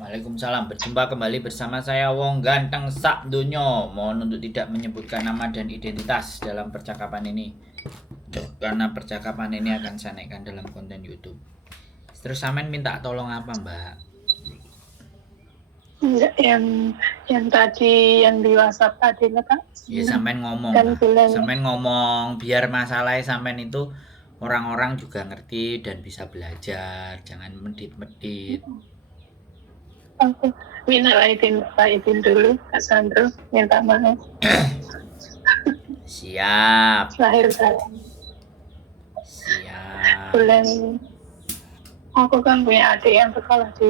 Waalaikumsalam. Berjumpa kembali bersama saya Wong Ganteng Sak Dunyo. Mohon untuk tidak menyebutkan nama dan identitas dalam percakapan ini, karena percakapan ini akan saya naikkan dalam konten YouTube. Terus Samen minta tolong apa, Mbak? Enggak, yang tadi yang di WhatsApp tadi Kak. Ya Samen ngomong Dan lah. bilang Samen ngomong biar masalahnya Samen itu orang-orang juga ngerti dan bisa belajar. Jangan medit-medit. aku minal aidin dulu Kak Sandro, minta maaf Siap. lahir batin. Siap. Bulan aku kan punya adik yang sekolah di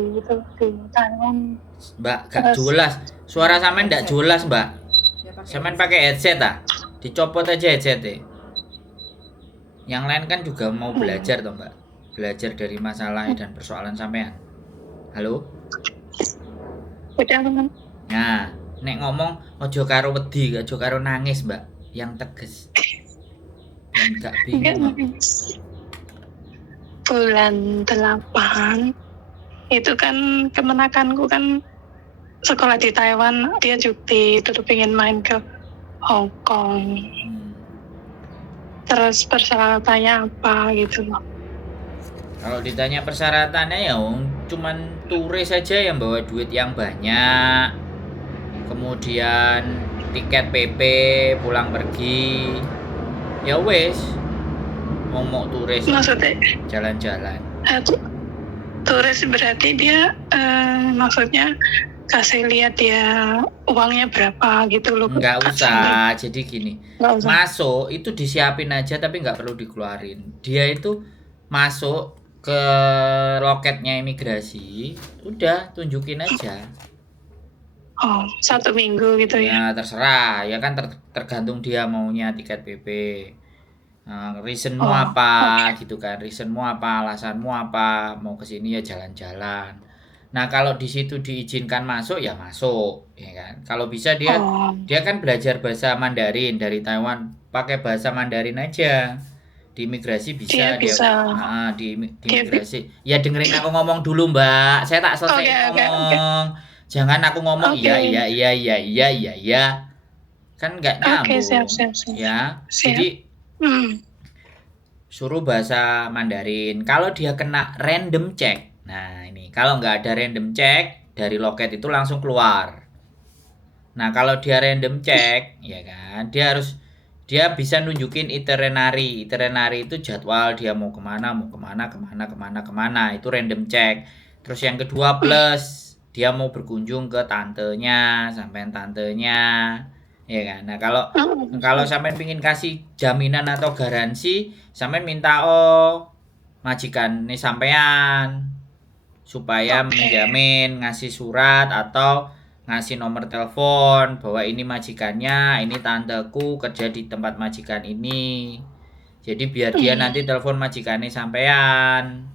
Taiwan. Mbak, gak jelas. Suara Samen gak jelas, Mbak. Samen pakai headset ah. Dicopot aja headsetnya. Yang lain kan juga mau belajar toh, Mbak. Belajar dari masalah dan persoalan sampean. Halo? Udah teman. Nah, nek ngomong ojo karo wedi, ojo karo nangis, Mbak. Yang tegas. Dan gak bingung. Bulan 8 itu kan kemenakanku kan sekolah di Taiwan, dia cuti terus pengen main ke Hong Kong. Terus persyaratannya apa gitu loh. Kalau ditanya persyaratannya ya cuman turis saja yang bawa duit yang banyak. Kemudian tiket PP pulang pergi. Ya wes. Mau turis Maksudnya jalan-jalan. Turis berarti dia maksudnya kasih lihat dia uangnya berapa gitu loh. Nggak usah, jadi gini, masuk itu disiapin aja tapi nggak perlu dikeluarin. Dia itu masuk ke loketnya imigrasi, udah tunjukin aja. Oh, 1 minggu gitu ya? Nah, terserah, ya kan tergantung dia maunya tiket PP. Reasonmu apa gitu kan, reasonmu apa, alasanmu apa, mau kesini ya jalan-jalan. Nah kalau di situ diizinkan masuk ya masuk, ya kan. Kalau bisa dia kan belajar bahasa Mandarin dari Taiwan, pakai bahasa Mandarin aja. Di imigrasi bisa di imigrasi. Ya dengerin aku ngomong dulu, Mbak. Saya tak selesai ngomong. Jangan aku ngomong iya. Kan nggak nyambung. Siap. Ya. Jadi suruh bahasa Mandarin. Kalau dia kena random check. Nah, ini kalau nggak ada random check dari loket itu langsung keluar. Nah, kalau dia random check, ya kan, dia bisa nunjukin itinerary. Itinerary itu jadwal dia mau kemana. Itu random check. Terus yang kedua plus dia mau berkunjung ke tantenya, sampai tantenya, ya kan. Nah, kalau sampean pingin kasih jaminan atau garansi, sampean minta majikan nih sampean supaya menjamin, ngasih surat atau ngasih nomor telepon bahwa ini majikannya, ini tanteku kerja di tempat majikan ini. Jadi biar dia nanti telepon majikannya sampean.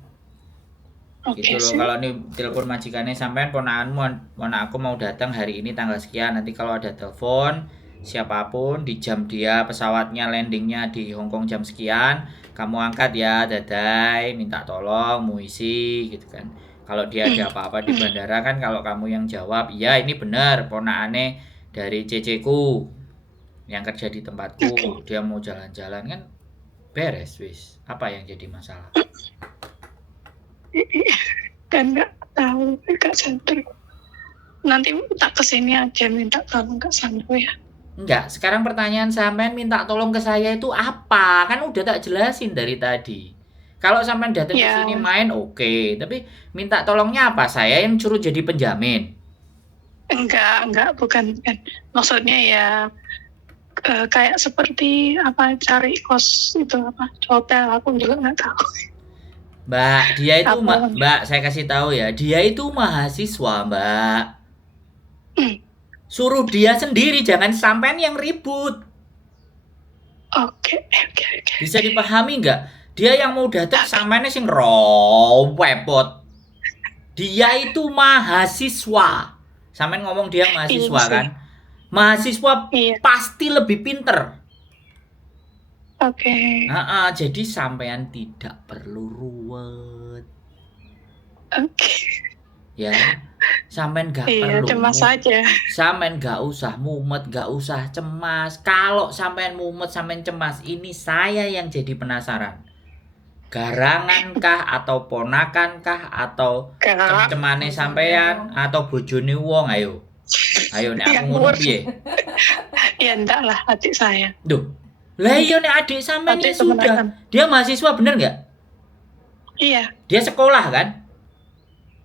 Gitu loh. Kalau nih telepon majikannya sampean, ponak aku mau datang hari ini tanggal sekian. Nanti kalau ada telepon siapapun di jam dia pesawatnya landingnya di Hong Kong jam sekian, kamu angkat ya, dadai, minta tolong, muisi gitu kan. Kalau dia ada apa-apa di bandara kan, kalau kamu yang jawab, iya ini benar, ponakane dari ceceku yang kerja di tempatku, dia mau jalan-jalan kan beres wis. Apa yang jadi masalah? Kan nggak tahu Kak Sandro. Nanti tak kesini aja minta tolong Kak Sandro ya. Enggak, sekarang pertanyaan sampean minta tolong ke saya itu apa? Kan udah tak jelasin dari tadi. Kalau sampean datang ke sini main oke, tapi minta tolongnya apa? Saya yang suruh jadi penjamin. Enggak, bukan. Maksudnya ya kayak seperti apa, cari kos itu apa, hotel, aku juga nggak tahu. Mbak, dia itu Mbak, saya kasih tahu ya, dia itu mahasiswa, Mbak. Suruh dia sendiri, jangan sampean yang ribut. Oke. Bisa dipahami nggak? Dia yang mau datang sampeannya sing repot. Dia itu mahasiswa. Sampean ngomong dia mahasiswa kan? Mahasiswa pasti lebih pinter. Oke. Jadi sampean tidak perlu ruwet. Oke. Ya. Sampean gak Iya, perlu cemas saja. sampean gak usah mumet, gak usah cemas. Kalau sampean mumet, sampean cemas, ini saya yang jadi penasaran. Garangan kah atau ponakan kah atau Kak, cem-cemane sampean atau bojone wong? Ayo. Ayo nek aku ngono ngawur. piye? Ya enggak lah, adik saya. Duh. Lah iya nek adik sampean ya Adik sudah. kemenangan. Dia mahasiswa bener nggak? Iya, Dia sekolah kan?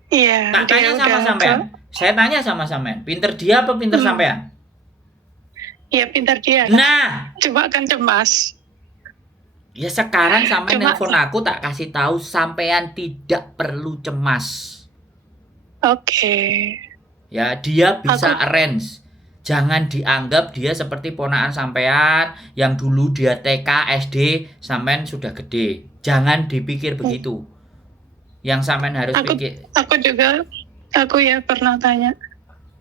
iya. Tak tanya sama sampean. Saya tanya sama sampean. Pinter dia apa pinter sampean? Iya, pintar dia. Nah, Cuma kan cemas. ya sekarang sampean Cuma- nelpon aku tak kasih tahu sampean tidak perlu cemas. Oke. Ya, dia bisa arrange. Jangan dianggap dia seperti ponakan sampean yang dulu dia TK, SD, sampean sudah gede. Jangan dipikir begitu. Yang sampean harus pikir. Aku ya pernah tanya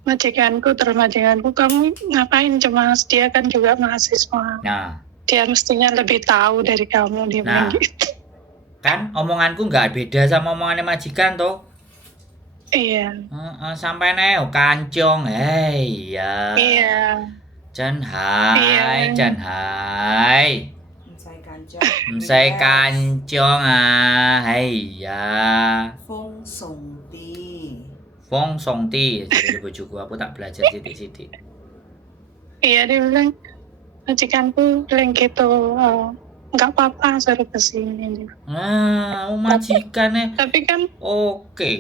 majikanku, kamu ngapain cemas? Dia kan juga mahasiswa. Nah, Dia mestinya lebih tahu dari kamu, dia Nah. bilang gitu. kan omonganku nggak beda sama omongannya majikan toh. Iya. Sampai neo kancong, hei ya. Iya. Jan hai, Iya. jan hai. Saya kancong. Kancong hei ya. Fong Song Ti. Fong Song Ti, jadi bojoku aku tak belajar sidik-sidik. Iya, dia bilang majikanku bilang gitu, nggak apa-apa suruh kesini. Nah, majikannya Tapi kan oke.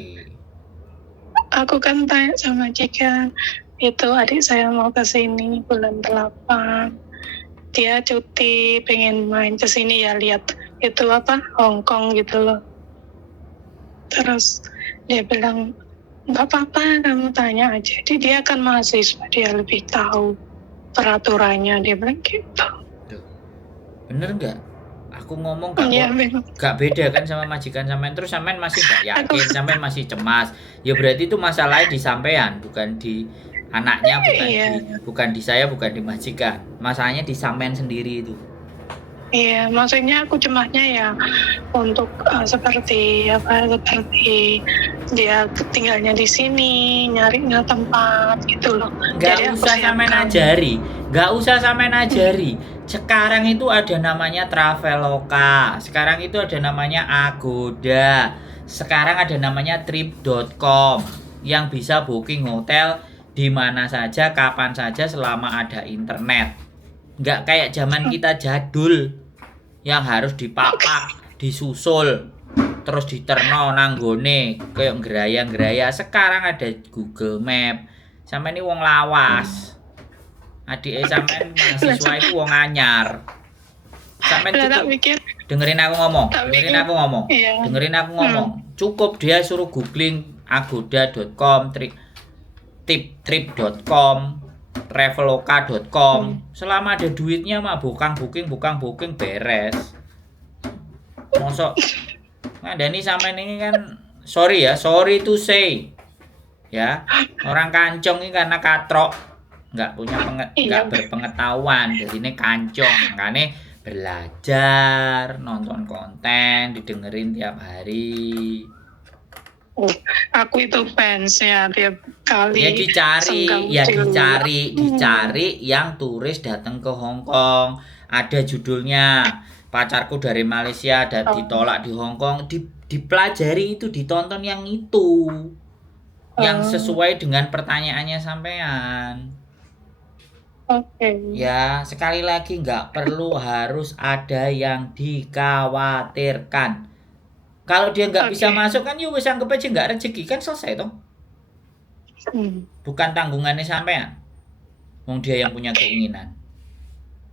aku kan tanya sama majikan, itu adik saya mau kesini bulan 8. Dia cuti pengen main kesini ya, lihat itu Hongkong gitu loh. Terus dia bilang nggak apa-apa, kamu tanya aja. Jadi dia kan mahasiswa, dia lebih tahu peraturannya, dia bilang gitu. Bener nggak? Aku ngomong gak, Iya, memang. gak beda kan sama majikan sampean, terus sampean masih gak yakin, sampean masih cemas. Ya berarti itu masalahnya di sampean, bukan di anaknya, bukan di saya, bukan di majikan. Masalahnya di sampean sendiri itu. Iya, maksudnya aku cemasnya ya untuk seperti dia tinggalnya di sini, nyarinya tempat gitu loh. Gak usah sampean ajari, gak usah sampean ajari. Sekarang itu ada namanya Traveloka, sekarang itu ada namanya Agoda, sekarang ada namanya Trip.com yang bisa booking hotel di mana saja, kapan saja selama ada internet. Nggak kayak zaman kita jadul yang harus dipapak, disusul, terus diterno nanggone kayak geraya-geraya. Sekarang ada Google Map. Sampai ini wong lawas. Adik sampean mahasiswa itu wong anyar. Sampean cukup dengerin aku ngomong. Iya. Dengerin aku ngomong. Cukup dia suruh googling agoda.com, trip.com, traveloka.com. Selama ada duitnya mah booking beres. Mosok ngandani sampean ini kan sorry to say. Ya, orang kancong ini karena katrok. Nggak berpengetahuan, jadi ini kancong, makanya belajar, nonton konten, didengerin tiap hari. Aku itu fans ya tiap kali. Dicari yang turis datang ke Hong Kong. Ada judulnya pacarku dari Malaysia dan ditolak di Hong Kong. Dipelajari itu, ditonton yang itu, yang sesuai dengan pertanyaannya sampean. Oke. Ya, sekali lagi nggak perlu harus ada yang dikhawatirkan. Kalau dia nggak bisa masuk kan ya wis anggap aja nggak rezeki, kan selesai toh. Bukan tanggungannya sampean. Wong dia yang punya keinginan.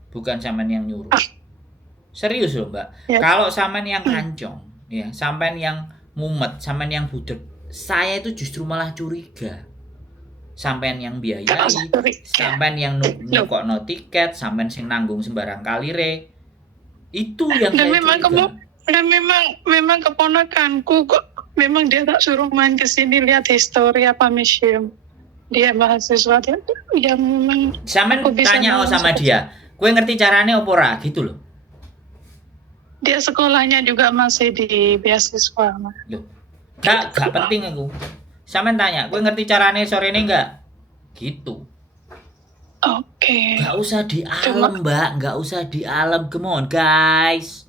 Bukan sampean yang nyuruh. Serius loh, Mbak. Ya. Kalau sampean yang kancong, ya, sampean yang mumet, sampean yang budek, saya itu justru malah curiga. Sampean yang biayai, sampean yang nukokno tiket, sampean sing nanggung sembarang kalire. Itu yang saya curiga. Dan memang keponakanku kok, memang dia tak suruh main ke sini lihat histori museum. Dia mahasiswa, dia memang. Sampean tanya sama dia, kowe ngerti carane opo ora gitu loh. Dia sekolahnya juga masih di beasiswa. Loh, gak penting aku. Sampean tanya, kowe ngerti carane sore ini enggak? Gitu. Oke. Nggak usah di alam, Mbak. Nggak usah di alam. Come on, guys.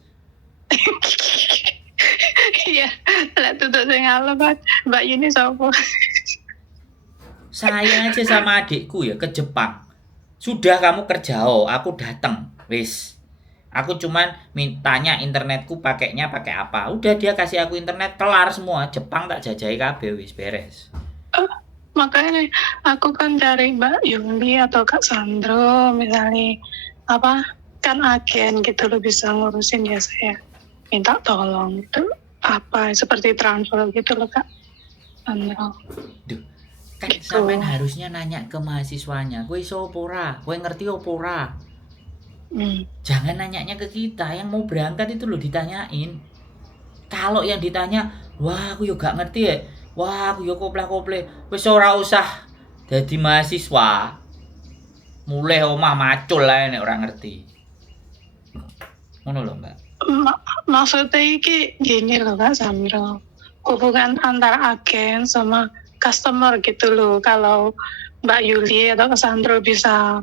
Iya, lah tutuk sing ngalem Mbak Yuni sapa? Saya aja sama adikku ya ke Jepang. Sudah kamu kerja, aku datang. Wis. Aku cuman mintanya internetku pakainya pakai apa. Udah dia kasih aku internet kelar semua. Jepang tak jajahi kabeh wis beres. Makanya aku kan cari Mbak Yuli atau Kak Sandro misalnya apa kan agen gitu loh bisa ngurusin ya saya minta tolong gitu apa seperti transfer gitu loh Kak Sandro. Duh, kan Gitu. sampean harusnya nanya ke mahasiswanya. Kowe iso opo ora? Kowe ngerti opo ora? Jangan nanyanya ke kita yang mau berangkat itu loh ditanyain. Kalau yang ditanya, wah aku yo gak ngerti ya. Wah, aku yo koplak-kople. Wis ora usah dadi mahasiswa. Mulai omah macul lah nek ora ngerti. Ngono lho, Mbak. Maksudnya iki gini loh Kak Sandro. Hubungan antara agen sama customer gitu loh. Kalau Mbak Yuli atau Kak Sandro bisa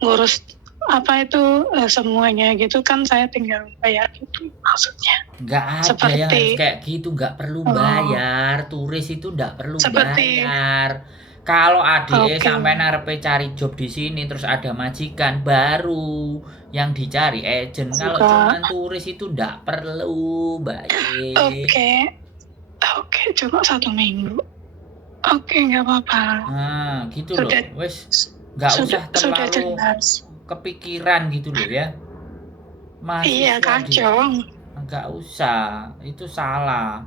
ngurus apa itu semuanya gitu kan saya tinggal bayar gitu maksudnya. Nggak ada Seperti- yang harus kayak gitu, nggak perlu bayar. Turis itu nggak perlu Seperti- bayar. Kalau adik Oke. sampai narepe cari job di sini terus ada majikan baru yang dicari agent. Kalau Enggak. cuman turis itu nggak perlu bayar. Oke, cuma 1 minggu. Oke, nggak apa-apa. Nah, gitu loh. Sudah- Wes nggak usah Sudah terlalu jelas. kepikiran gitu loh ya. Iya, kacau. Enggak usah, itu salah.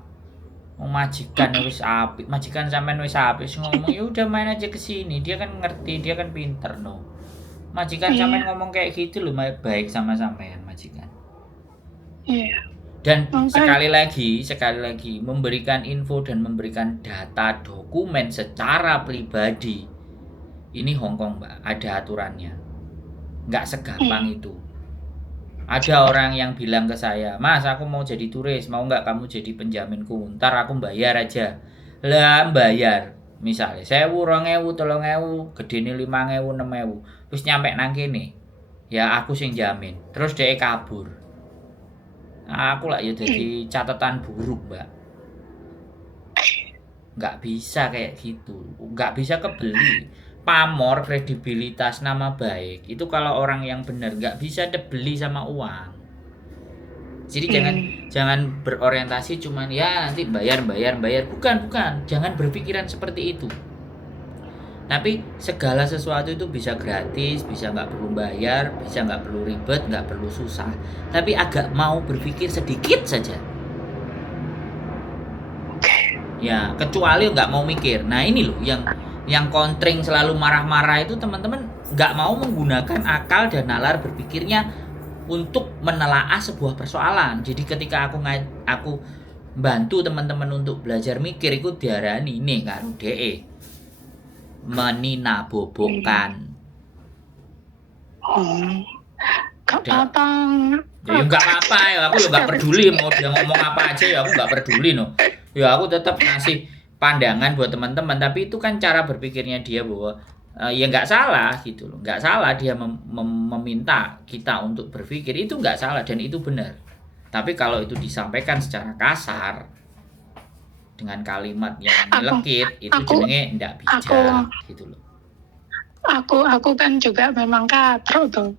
Majikan wis apik, majikan sampean wis apik wis ngomong ya udah main aja ke sini. Dia kan ngerti, dia kan pinter no. Majikan Iya. sampean ngomong kayak gitu loh baik sama sampean majikan. Iya. Dan Makanya- sekali lagi memberikan info dan memberikan data dokumen secara pribadi. Ini Hongkong, Mbak, ada aturannya. Nggak segampang itu. Ada orang yang bilang ke saya, Mas aku mau jadi turis, mau nggak kamu jadi penjaminku, ntar aku bayar aja. Lah bayar, misalnya 1.000, 2.000, 3.000, gedene 5.000, 6.000, terus nyampe nang kene, ya aku sing jamin, terus dia kabur. Aku lah ya jadi catatan buruk, Mbak. Nggak bisa kayak gitu, nggak bisa kebeli. Pamor, kredibilitas, nama baik itu kalau orang yang benar nggak bisa dibeli sama uang. Jadi jangan berorientasi cuman ya nanti bayar bukan jangan berpikiran seperti itu. Tapi segala sesuatu itu bisa gratis, bisa nggak perlu bayar, bisa nggak perlu ribet, nggak perlu susah. Tapi agak mau berpikir sedikit saja. Ya kecuali nggak mau mikir. Nah ini loh yang kontring selalu marah-marah itu teman-teman nggak mau menggunakan akal dan nalar berpikirnya untuk menelaah sebuah persoalan. Jadi ketika aku bantu teman-teman untuk belajar mikir itu diarani ini karo DE meninabobokan. Gak apa-apa. Ya nggak apa-apa ya, aku ya nggak peduli mau dia ngomong apa aja ya aku nggak peduli no. Ya aku tetap ngasih pandangan buat teman-teman, tapi itu kan cara berpikirnya dia bahwa ya nggak salah gitu loh, nggak salah dia meminta kita untuk berpikir, itu nggak salah dan itu benar. Tapi kalau itu disampaikan secara kasar dengan kalimat yang melekit, itu jenenge ndak bijak gitu loh. Aku kan juga memang katro tuh.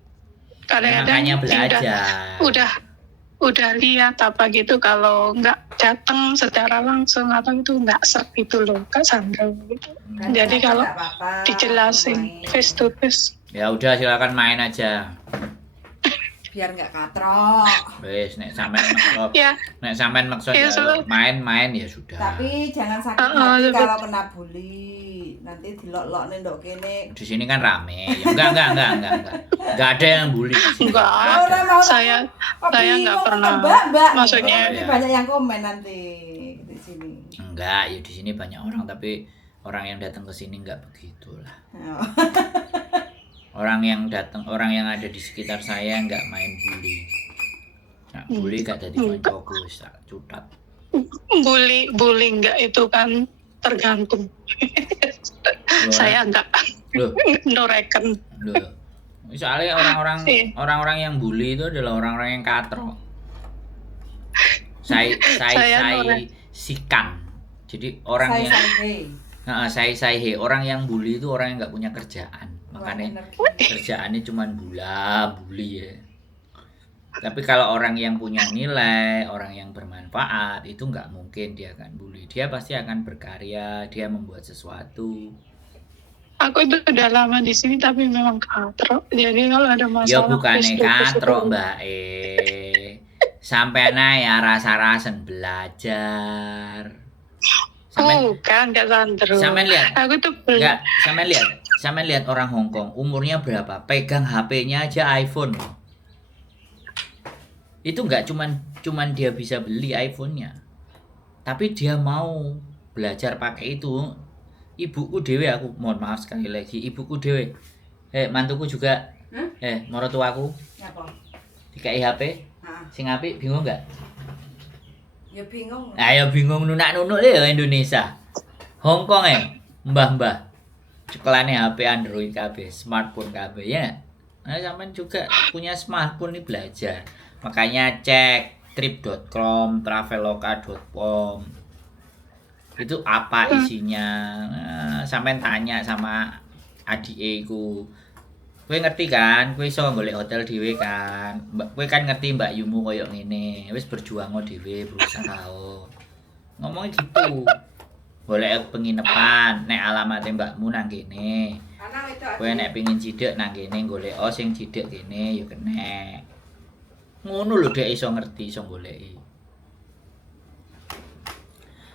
Makanya belajar. Udah lihat apa gitu kalau nggak datang secara langsung atau itu nggak serp itu loh Kak Sandra gitu. Jadi kalau dijelasin face to face. Ya udah silakan main aja. Biar nggak katrok. Wes nek sampean maksa. Ya. Nek sampean maksa Ya, ya main-main ya sudah. Tapi jangan sakit hati betul. kalau kena bully. Nanti dilok-lokne ndok kene. Di sini kan rame. Ya, enggak. Enggak ada yang bully di sini. Enggak. Orang mau Saya nggak pernah. Mbak. Maksudnya- nanti banyak yang komen nanti di sini. Enggak, ya di sini banyak orang tapi orang yang datang ke sini enggak begitulah. Oh. Orang yang ada di sekitar saya enggak main bully. Nah, bully gak jadi koncoku wis tak cutat. Bully nggak itu kan tergantung. Loh, Saya enggak loh, no reckon. loh. Soalnya orang-orang Iya. orang-orang yang bully itu adalah orang-orang yang katrok. Saya Saya sikan. Jadi orang Saya yang santai. orang yang bully itu orang yang nggak punya kerjaan. Buang Makanya energi. kerjaannya cuma bully ya. Tapi kalau orang yang punya nilai, orang yang bermanfaat, itu nggak mungkin dia akan bully. Dia pasti akan berkarya, dia membuat sesuatu. Aku itu udah lama di sini tapi memang katrok. Jadi kalau ada Ya masalah bukannya please do katrok kasih Mbak Sampai ya rasa-rasen belajar. tahu. Bukan, enggak sandro. Sampean lihat, Aku tuh enggak, sampean lihat orang Hong Kong, umurnya berapa? Pegang HP-nya aja iPhone. Itu enggak cuman dia bisa beli iPhone-nya. Tapi dia mau belajar pakai itu. Ibuku dewe, aku mohon maaf sekali lagi, ibuku dewe. Mantuku juga. Mertuaku Apa? dikai HP. Nah, Sing apik bingung enggak? ya bingung. Ayo bingung nunak-nunuk deh ya Indonesia. Hong Kong mbah-mbah. Cekelane HP Android kabeh, smartphone kabeh ya. Nah, sampean juga punya smartphone nih belajar. Makanya cek trip.com, traveloka.com. Itu apa isinya? Nah, sampean tanya sama adikku. Kowe ngerti kan? Kowe iso golek hotel dhewe kan? Kowe kan ngerti Mbak Yumu koyo ngene. Wis berjuang dhewe, berusaha. Ngomongnya gitu. Golek penginapan, nek alamate mbakmu nang kene. Anak itu Kowe nek pengin cidhek nang kene golek sing cidhek kene ya kenek. Ngono lho dek iso ngerti, iso goleki.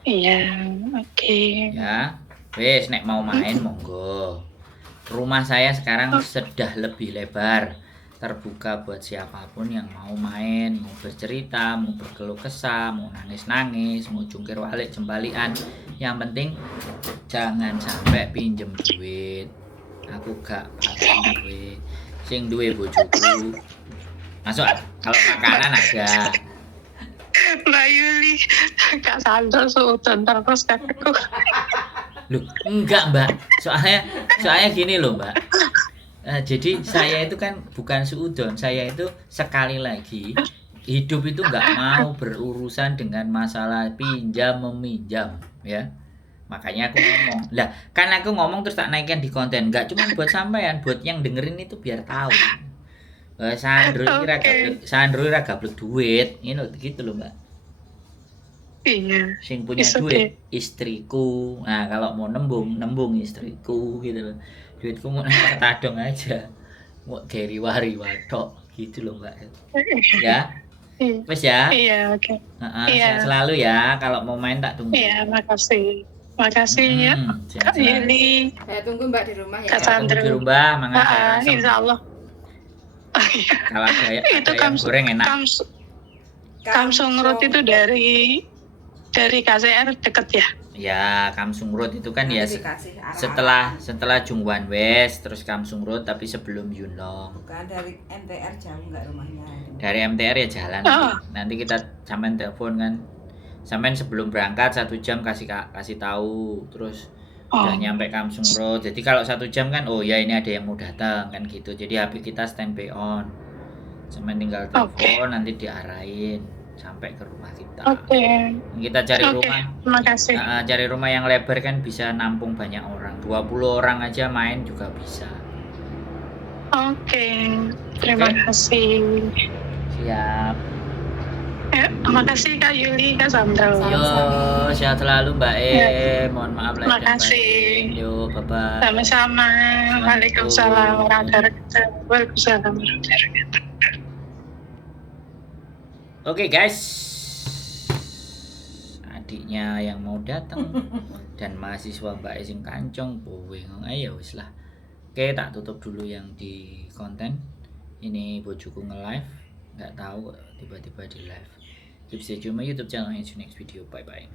iya, oke. Ya. Wis nek mau main monggo. Rumah saya sekarang sudah lebih lebar, terbuka buat siapapun yang mau main, mau bercerita, mau berkeluh kesah, mau nangis-nangis, mau jungkir balik jembalian. Yang penting jangan sampai pinjem duit. Aku gak pakai duit. Sing duwe bojoku. Masuk kalau makanan ada. Mbak Yuli, Kak Sandro suudon terus kan aku. Loh, enggak Mbak. Soalnya gini loh Mbak. Jadi saya itu kan bukan suudon. Saya itu sekali lagi hidup itu enggak mau berurusan dengan masalah pinjam meminjam ya. Makanya aku ngomong. Lah, kan aku ngomong terus tak naikkan di konten. Enggak cuma buat sampean, buat yang dengerin itu biar tahu. Sandro ora gablek duit, gitu loh Mbak. Iya. Sing punya It's duit istriku. Nah, kalau mau nembung istriku gitu loh. Duitku mau nang tadong aja. Mau geri wari watok gitu loh Mbak. Ya. Wes ya. Iya, oke. Iya. Sehat selalu ya. Kalau mau main tak tunggu. Iya, makasih. Makasih ya. Sehat Kak selalu. Yuli, Saya tunggu Mbak di rumah ya. Kak Tunggu Sandro. di rumah, mangan sayur asem. Insya Allah. Iya. Kalau ada Itu ayam goreng enak. Kamsung Road itu dari KCR deket ya? Ya, Kamsung Road itu kan ya Nanti dikasih arah-arah. setelah Jungwan West terus Kamsung Road tapi sebelum Yunlong. Bukan dari MTR jauh nggak rumahnya. Dari MTR ya jalan. Nanti kita sampean telepon kan. Sampean sebelum berangkat 1 jam kasih tahu terus udah nyampe Kamsung Road. Jadi kalau 1 jam kan oh ya ini ada yang mau datang kan gitu. Jadi HP kita standby on. Sampean tinggal telepon nanti diarahin sampai ke rumah kita. Oke. Kita cari rumah. Terima kasih. Cari rumah yang lebar kan bisa nampung banyak orang. 20 orang aja main juga bisa. Oke. Terima kasih. Siap. Terima kasih Kak Yuli, Kak Sandro. Yo, sehat selalu Mbak Mohon maaf lahir dan batin. Yo, bye-bye. Sama-sama. Waalaikumsalam warahmatullahi wabarakatuh. Waalaikumsalam warahmatullahi wabarakatuh. Oke guys, adiknya yang mau datang dan mahasiswa Mbak sing kancong kowe ayo wis lah. Oke, tak tutup dulu yang di konten. Ini bojoku nge-live, nggak tahu tiba-tiba di live. Keep stay tune my YouTube channel and see you next video. Bye bye.